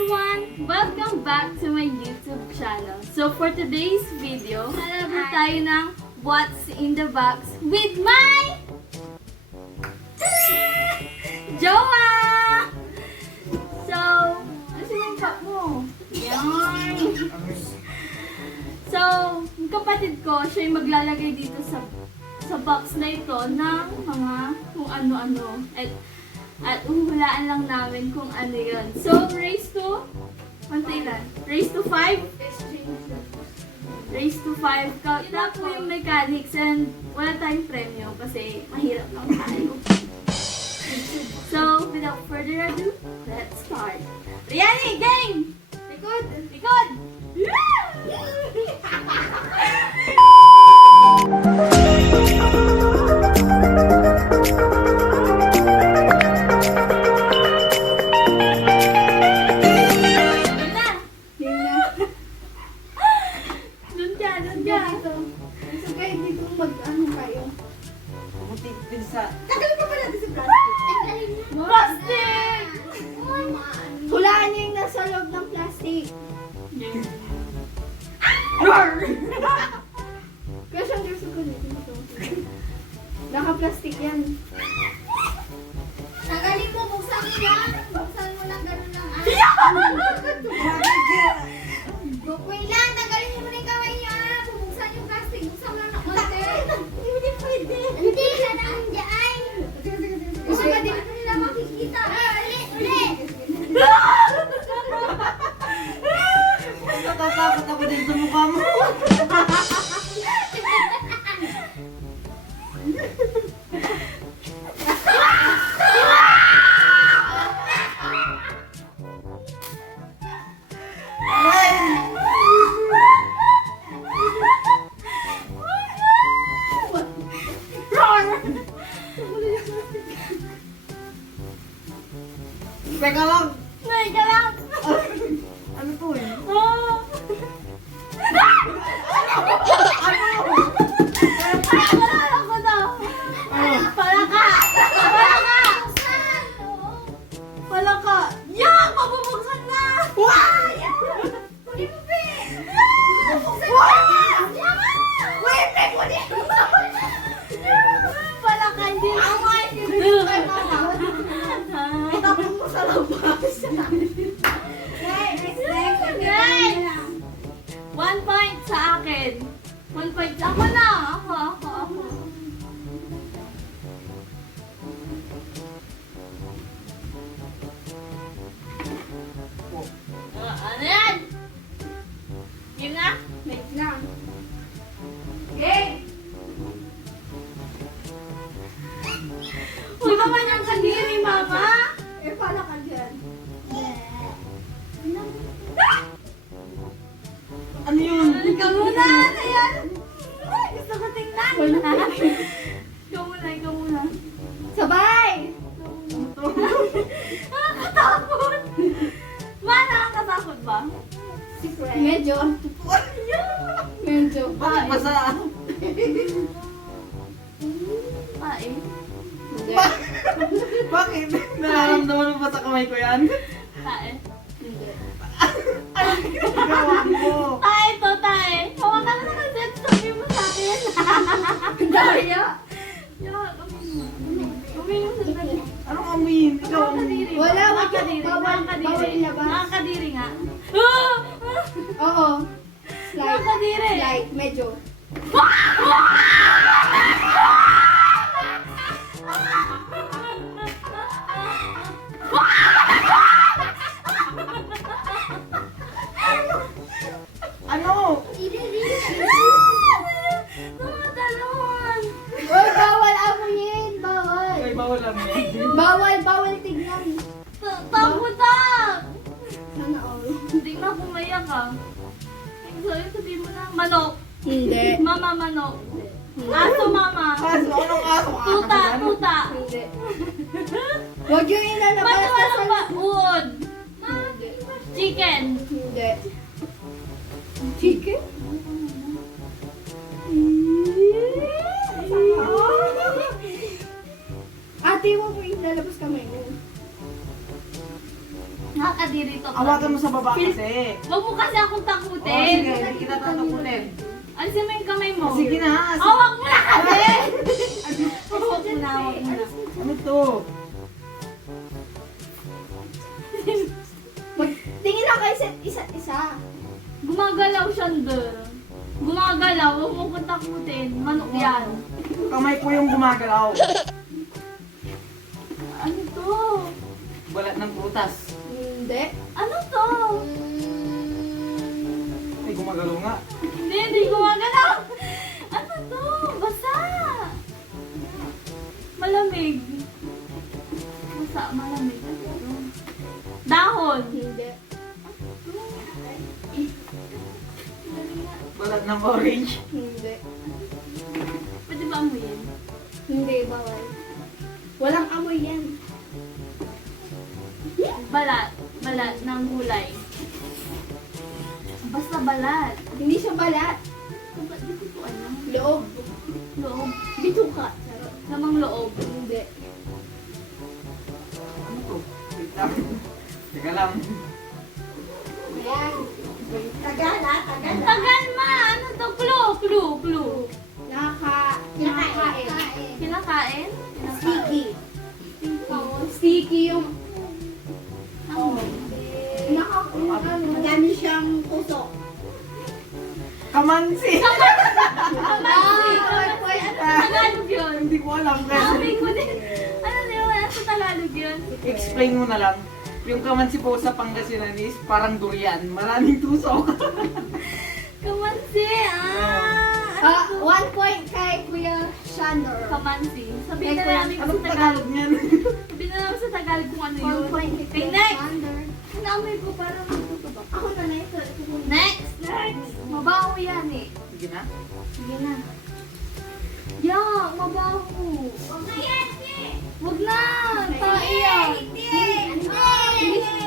everyone! Welcome back to my YouTube channel. So for today's video, lalabas tayo ng What's in the Box with my JOWA! So, ano yung cup mo? Yan! So, yung kapatid ko, siya yung maglalagay dito sa box na ito ng mga kung ano-ano. At uhulaan lang namin kung ano yun. So, raise to 5? Raise to 5? Raise to 5. Yun na po yung mechanics and wala tayong premyo kasi mahirap lang tayo. So, without further ado, let's start. Riani, game! Likod! Likod! Tagalin pa ba natin sa plastic? Plastic! Hulaan niyo yung nasa loob ng plastic. Kaya siyang gusto ko dito. Naka-plastic yan. Tagalin mo, buksan mo yan. Buksan mo lang, ganun lang. Bukoy lang, tagalin mo muna yung kamay niya. Bubuksan yung plastic, buksan mo lang ng konti. Hindi pwede. Hindi, sanang dyan. Kasi ba di ko nila makikita. Ulit. Natatakot ako din sa mukha mo. Teka lang. Teka lang! Ano to eh? Oh! Palaka! Palaka! Yan! Mabubuksan na! Palaka! Hindi Itapon mo sa labas. Guys! 1 point sa akin. 1 point sa ako na. Ako. Ano yan? Game na? Wait lang. Game! Huwag naman yung kadiri, mama. Eh, paano ka dyan? Ano yun? Ikaw muna. Ano yan? Ay, gusto ko tingnan. Ikaw muna. Sabay! Nakakatakot. Ma, nakakatakot ba? Secret. Medyo. Medyo. Bakit basa? Pae. Hindi. Bakit? Nararamdaman mo ba sa kamay ko yan? Pae. Hindi. Ano ginagawa mo? Tae to, tae. Hawakan na naman set. Sabi mo sa akin. Daya! Uminom sa tabi. Anong amuyin? Ikaw Mga kadiri. Wala, Mga wag- kadiri. bawal- Mga kadiri. bawal ilabas. Mga kadiri nga. Oo. Mga Slide. kadiri. Slide. Medyo. Ano? Tumatalon. Uy, bawal amuyin. Bawal. Ay, bawal lang yan. Bawal tignan. Takot-tak. Sana all. Hindi na pumayak ka. So, yun sabihin mo na. Manok. Hindi. Mama, manok. Aso, mama. Aso? Anong aso? Tuta, tuta. Hindi. Huwag yung inalabas Bato, na ano sa... ba? Uod. Hindi. Chicken. Hindi. Chicken? Ate, huwag mo ilalabas kamay mo. Nakakadiri to. Awakan mo sa baba kasi. Huwag mo kasi akong Oh, takutin. sige, hindi kita tatakutin. Alisin mo yung kamay mo. Sige na. Hawak mo na kasi! Hawak mo na, hawak mo na. Ano to? Tingin lang kayo sa isa't isa. Gumagalaw siya doon. Gumagalaw, huwag mo kong takutin. Manok yan. Kamay ko yung gumagalaw. Ano to? Balat ng butas. Hindi. Ano to? Ay, gumagalaw nga. Hindi gumagalaw. Ano to? Basa. Malamig. Basa, malamig. Ano to? Dahon. Hindi. Balat ng orange. Hindi. Pwede ba amuyin? Hindi, bawal. Walang amoy yan. Balat. Balat ng gulay. Basta balat. Hindi siya balat. Ba't di ko to alam? Loob. Loob. Bituka. Charot. Lamang loob. Hindi. Ano to? Wait lang. Teka lang. Ayan. Tagal tagal. Tagal ma! Ano to? Clue. Kinakain. Kinakain? Sticky. Sticky yung... Ano? Madami siyang tusok. Kamansi! Kamansi! Ano sa Tagalog yun? Hindi ko alam kasi. Sabi ko din. Ano na yun? Ano sa Tagalog yun? Explain mo na lang. Yung kamansi po sa Pangasinan is parang durian. Maraming tusok. Kamansi! Ano to? 1 point kay Kuya Shandor. Kamansi. Sabihin na namin sa Anong Tagalog. Tagalog niyan? Sabihin na namin sa Tagalog kung ano yun. 1 point kay Okay, Kuya next! Shandor. Sinamay ko parang magtutubak. Ako na na ito. Next! Mabaho yan eh. Sige na. Sige na. Yeah, mabaho. Huwag na yan! Wag na! Tae yan. Hindi!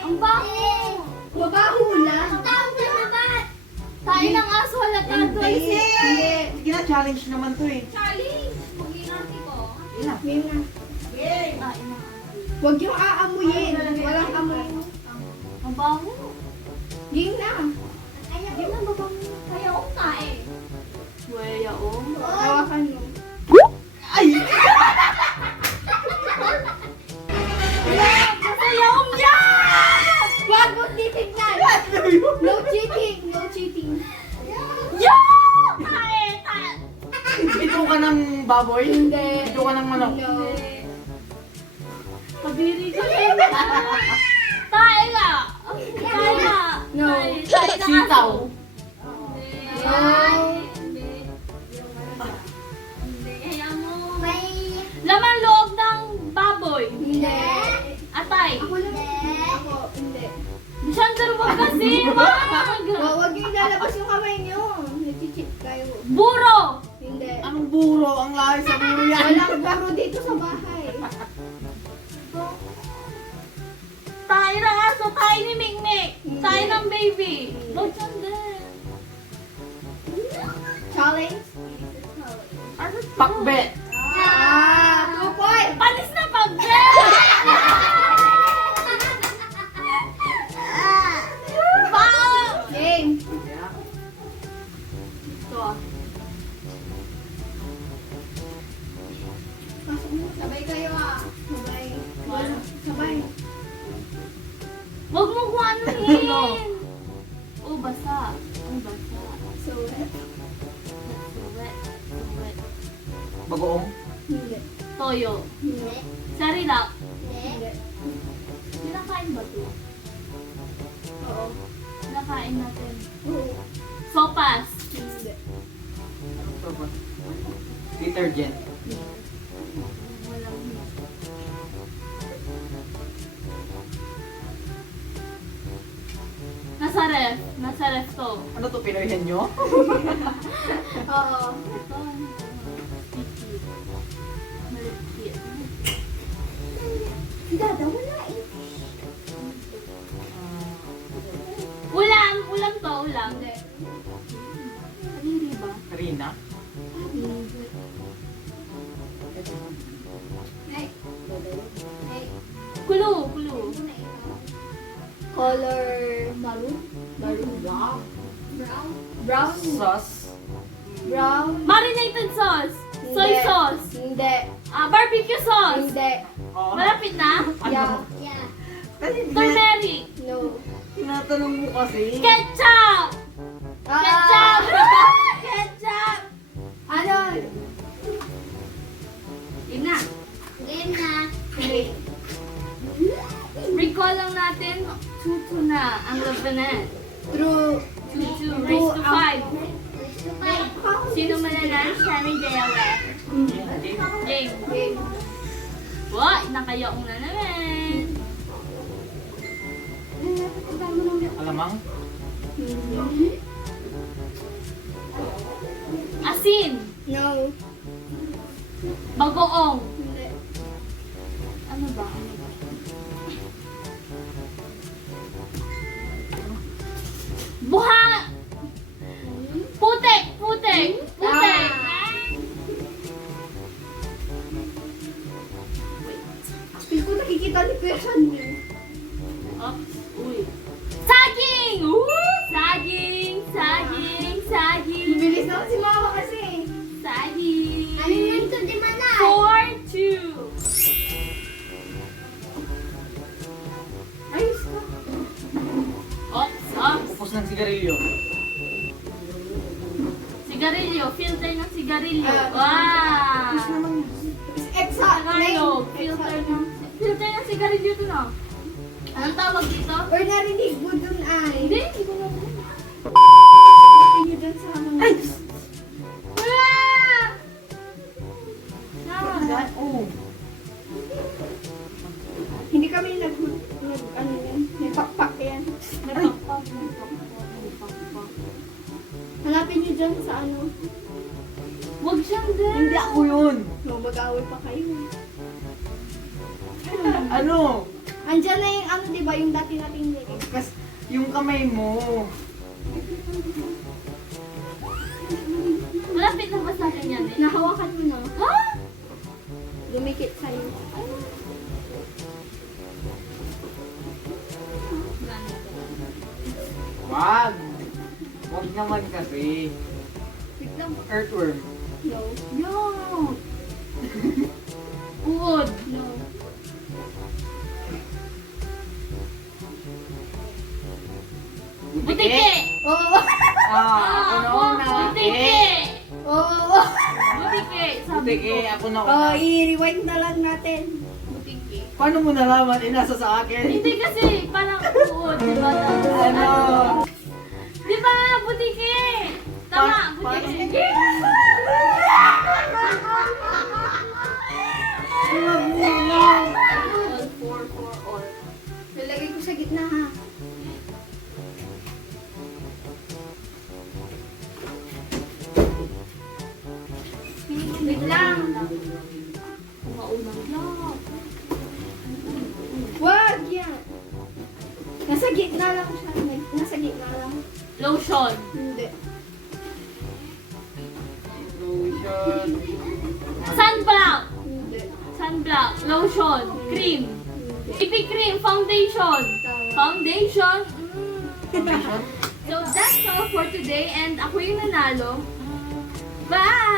Ang baho. Mabaho lang. Tawag na naman! Tae ng aso halata. Hindi! Sige na, challenge naman to eh. Charlie! Huwag inati ko. Sige na. Game na. Tae ng aso. Huwag yung aamuyin. Walang amoy. Mabaho. Game na. Hindi na mabaho. Kaya akong tae. Waya oh. Hawakan mo. Ay! Masayawang yan! Huwag mo titignan! No cheating! No cheating! Yeah! Tae! Tae! Ito ka ng baboy? Hindi. Ito ka ng manok? No. Kabiri ka rin. Tae nga! Tae nga! No. Tae ng aso. Sitaw. Hindi. Hindi. Hayaan mo. Laman loob ng baboy. Hindi. Atay. Ako lang. Ako. Hindi. Sandra, wag kasi. Wag. Huwag yung ilalabas yung kamay niyo. Nag-cheat kayo. Buro. Hindi. Anong buro? Ang lahi sa buro yan. Walang baro dito sa bahay. Tayo ng aso. Tayo ni Mikmik. Tayo ng baby. Wag Sandra. Challenge? Ano to? Pakbet. 2 points! Panis na pagbe! Bang! Game. Ito ah. Pasok mo. Sabay kayo ah. Sabay. Wala. Sabay. Wag mo kung anuhin. No. Oh, basa. Oh, basa. So, That's so wet. So wet. Bagoong. hindi. Toyo. Hindi. Sarilak. Hindi. Kinakain ba ito? Oo. Kinakain natin. Oo. Sopas. Hindi. Ano to ba? Detergent. Walang hit. Nasa ref. Nasa ref to. Ano to, Pinoyhan nyo? Oo. Ito. Sticky. Malagkit. Dada, wala eh. Ulam! Ulam to, ulam. Hindi. Haliri ba? Rina. Hey. Hey. Kulo, kulo. Muna ikaw. color maroon. Maroon. Wow. Brown. Brown. Sauce. Brown. Marinated sauce. Soy Hindi. sauce. Hindi. Barbecue sauce. Hindi. Oo. Malapit na. Yeah. Yeah. Kasi Turmeric. No. tinatanong mo kasi. Ketchup. Ketchup. Ketchup. Ano? Yun na. Game na. Recall lang natin. 2-2 na ang labanan. True. 2-2. Race to 5. Five. Sino mananalo? Siya ni JOWA. Game. Game. Wow, nakayong na naman. Alamang? Asin. No. Bagoong. Hindi. Ano ba? Ano ba? Buha! Putek! Putek! Putek! Feel ko nakikita ni Kuya Shandy. Oops. Uy. Saging! Woo! Saging! Saging! Saging! Bilis naman si Mama kasi. Saging! Ano yun to, di man 4-2. Ayos ka. Ops! Ops! Upos ng sigarilyo. Sigarilyo. Filter ng sigarilyo. Ah. Wow! Exact. Tagalog. Filter ng sigarilyo to na. Anong tawag dito? Or narinig mo dun ay. Hindi. Hindi ko na. Narinig mo dun sa mga. Ay! Wala! Oh. Hindi kami ano yan. Nagpakpak yan. Hanapin niyo dyan sa ano. Huwag siyang dyan. Hindi ako yun. No, mag-away pa kayo. Ano? Andyan na yung ano, di ba? Yung dati nating nilagay. Kas, yung kamay mo. Malapit na ba sa akin yan eh? Nahawakan mo na. Ha? Lumikit sa'yo. Wag. Wag naman kasi. Wait lang. Earthworm. No. No. Uod. No. Butike. Oo. Ako na una. Butike. Oo. Butike. Sabi Butike, ko. ako na Oh, una. i-rewind na lang natin. Butike. Paano mo nalaman? Nasa sa akin. Hindi kasi parang uod. Diba? Ano? Diba? Butike. Tama. Butike. All for all. Nalagay ko sa gitna ha. Wait lang. Maunang lang. Wag yan. Nasa gitna lang siya. Nasa gitna lang. Lotion. Hindi. Lotion. Sunblock. Hindi. Sunblock. Lotion. Cream. PP cream. Foundation. Tama. Foundation. Foundation? So that's all for today and ako yung nanalo. Bye!